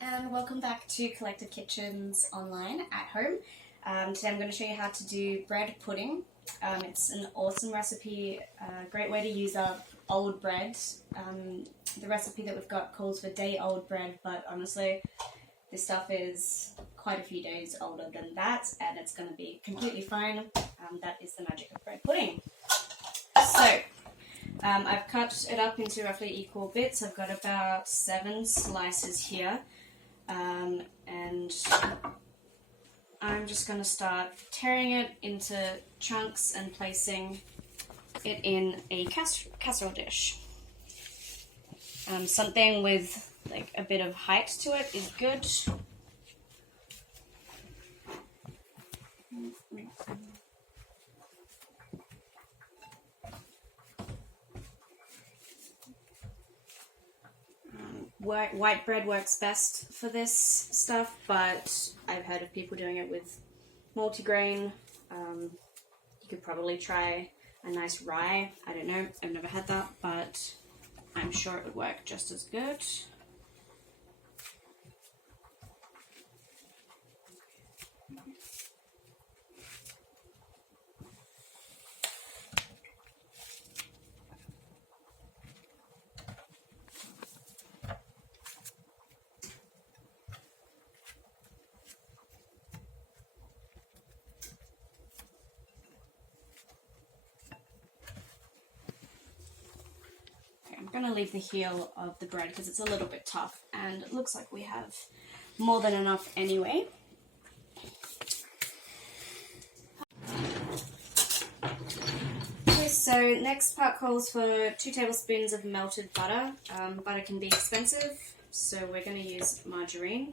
And welcome back to Collected Kitchens online at home. Today I'm going to show you how to do bread pudding. It's an awesome recipe, great way to use up old bread. The recipe that we've got calls for day-old bread, but honestly this stuff is quite a few days older than that, and it's going to be completely fine. That is the magic of bread pudding. So I've cut it up into roughly equal bits. I've got about 7 slices here. And I'm just going to start tearing it into chunks and placing it in a casserole dish. Something with like a bit of height to it is good. White bread works best for this stuff, but I've heard of people doing it with multigrain. You could probably try a nice rye. I don't know, I've never had that, but I'm sure it would work just as good. I'm going to leave the heel of the bread because it's a little bit tough, and it looks like we have more than enough anyway. Okay, so next part calls for 2 tablespoons of melted butter. Butter can be expensive, so we're going to use margarine,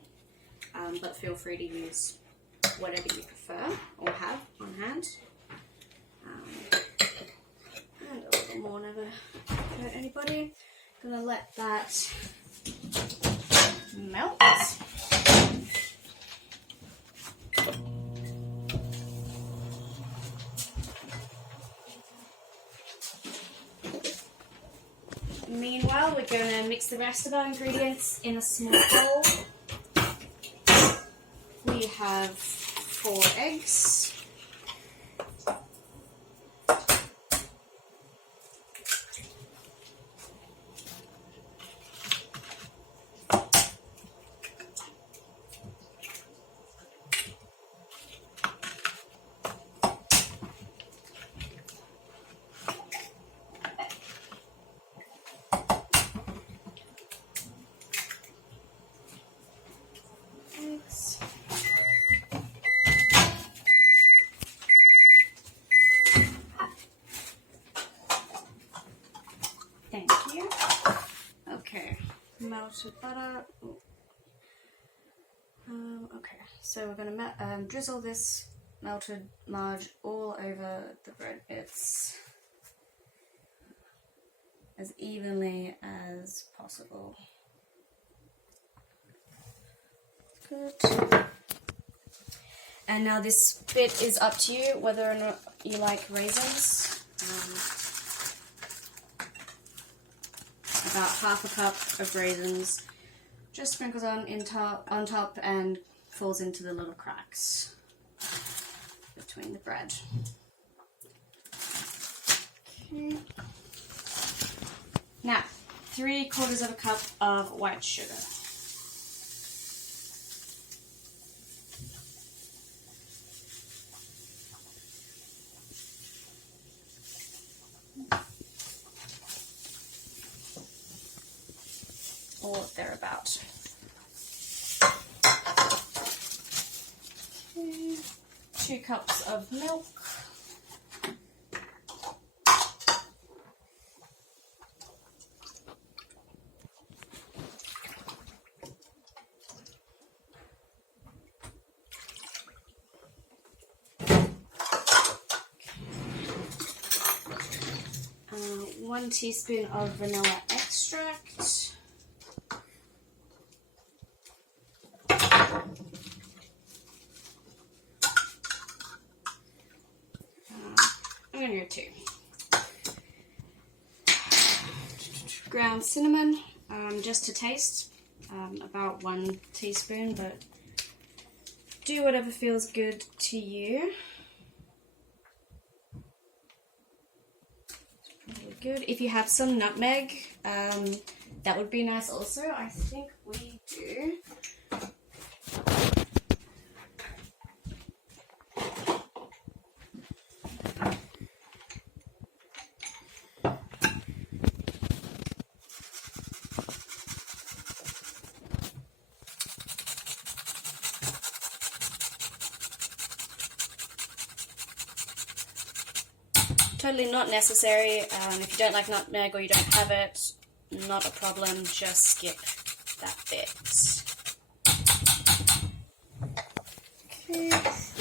but feel free to use whatever you prefer or have on hand. And a little more never hurt anybody. Gonna let that melt. Meanwhile, we're gonna mix the rest of our ingredients in a small bowl. We have 4 eggs. Thank you. Okay, melted butter. Okay, so we're going to drizzle this melted marge all over the bread bits as evenly as possible. Good. And now this bit is up to you whether or not you like raisins. About half a cup of raisins just sprinkles on top and falls into the little cracks between the bread. Okay. Now, 3/4 of a cup of white sugar. Or thereabout. Okay. 2 cups of milk. Okay. 1 teaspoon of vanilla extract. I'm going to go 2. Ground cinnamon, just to taste. about 1 teaspoon, but do whatever feels good to you. It's pretty good. If you have some nutmeg, that would be nice also. I think we do. Totally not necessary. If you don't like nutmeg or you don't have it, not a problem, just skip that bit. Okay. Let's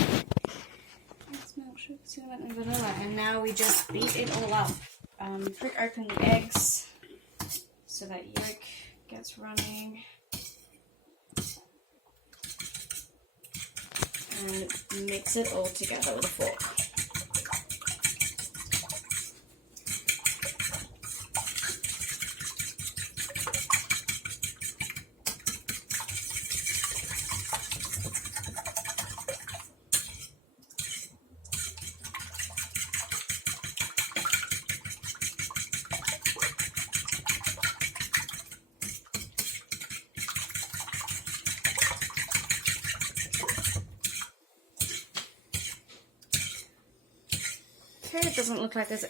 melt sugar, cinnamon, and vanilla. And now we just beat it all up. Prick open the eggs so that yolk gets running. And mix it all together with a fork. Okay, it doesn't look like there's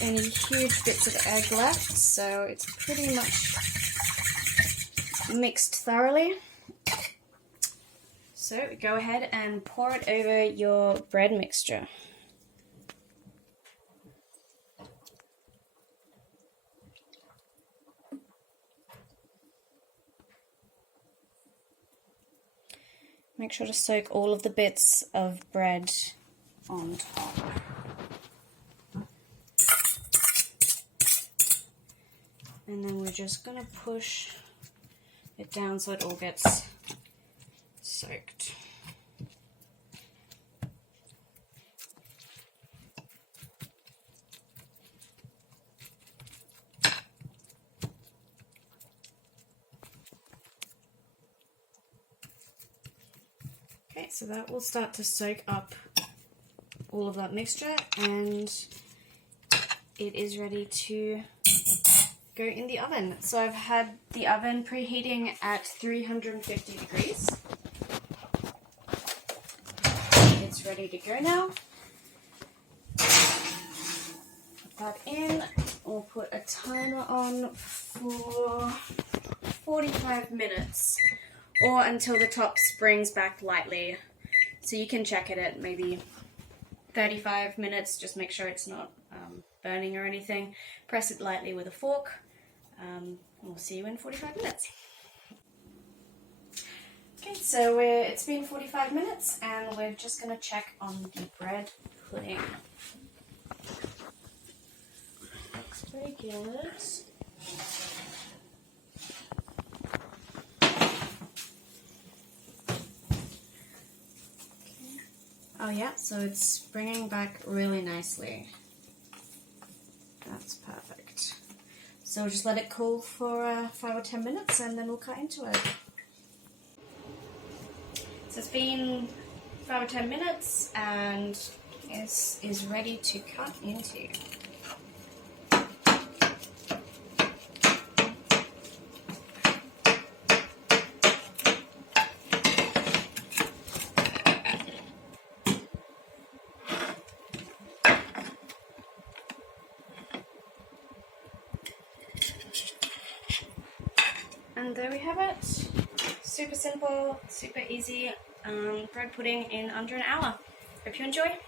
any huge bits of egg left, so it's pretty much mixed thoroughly. So go ahead and pour it over your bread mixture. Make sure to soak all of the bits of bread on top. And then we're just going to push it down so it all gets soaked. Okay, so that will start to soak up all of that mixture, and it is ready to go in the oven. So I've had the oven preheating at 350 degrees. It's ready to go now. Put that in. We'll put a timer on for 45 minutes or until the top springs back lightly. So you can check it at maybe 35 minutes. Just make sure it's not burning or anything. Press it lightly with a fork. We'll see you in 45 minutes. Okay, so it's been 45 minutes and we're just going to check on the bread pudding. Looks pretty good. Oh yeah, so it's springing back really nicely. That's perfect. So we'll just let it cool for 5 or 10 minutes and then we'll cut into it. So it's been 5 or 10 minutes and it is ready to cut into. And there we have it. Super simple, super easy bread pudding in under an hour. Hope you enjoy.